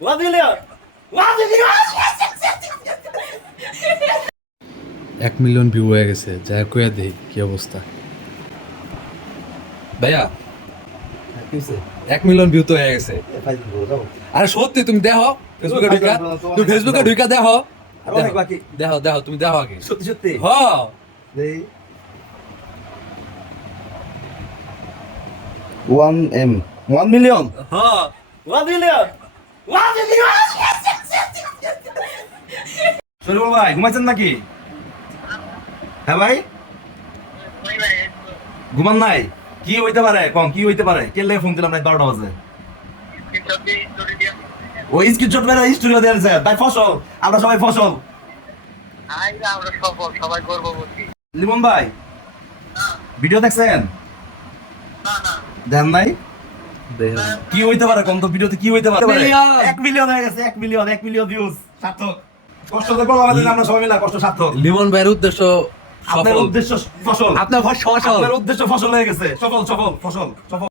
1 million 1 million 1 million view হয়ে গেছে, যা কইয়া দেই কি অবস্থা। ভাইয়া 1 মিলিয়ন ভিউ তো হয়ে গেছে। আরে সত্যি তুমি দেখো ফেসবুকে ঢুকা, তুমি ফেসবুকে ঢুকা দেখো, দেখো দেখো তুমি দেখো আগে। সত্যি সত্যি হ্যাঁ দেই 1 মিলিয়ন হ্যাঁ 1 মিলিয়ন 1 মিলিয়ন শরীফুল ভাই ঘুমাইছেন নাকি? হ্যাঁ ভাই ঘুমান নাই? কি হইতে পারে কম, কি হইতে পারে? কে লেগে ফোন দিলাম নাই 12টা বাজে? ওই স্ক্রিনশট মেরে স্টুডিও দিয়ে আছে ভাই। ফসল, আমরা সবাই ফসল। লিমন ভাই ভিডিও দেখছেন? দেন নাই? দেখো কি হইতে পারে কম তো ভিডিওতে, কি হইতে পারে? মিলিয়ন। 1 মিলিয়ন হয়ে গেছে, 1 মিলিয়ন, 1 মিলিয়ন ভিউজ। সার্থক, কষ্ট করে করলাম আমরা সবাই মিলে, কষ্ট সার্থক। লিমন ভাইয়ের উদ্দেশ্য আপনার সফল, উদ্দেশ্য ফসল, আপনার ফসল, আপনার উদ্দেশ্য ফসল হয়ে গেছে। সফল সফল ফসল সফল।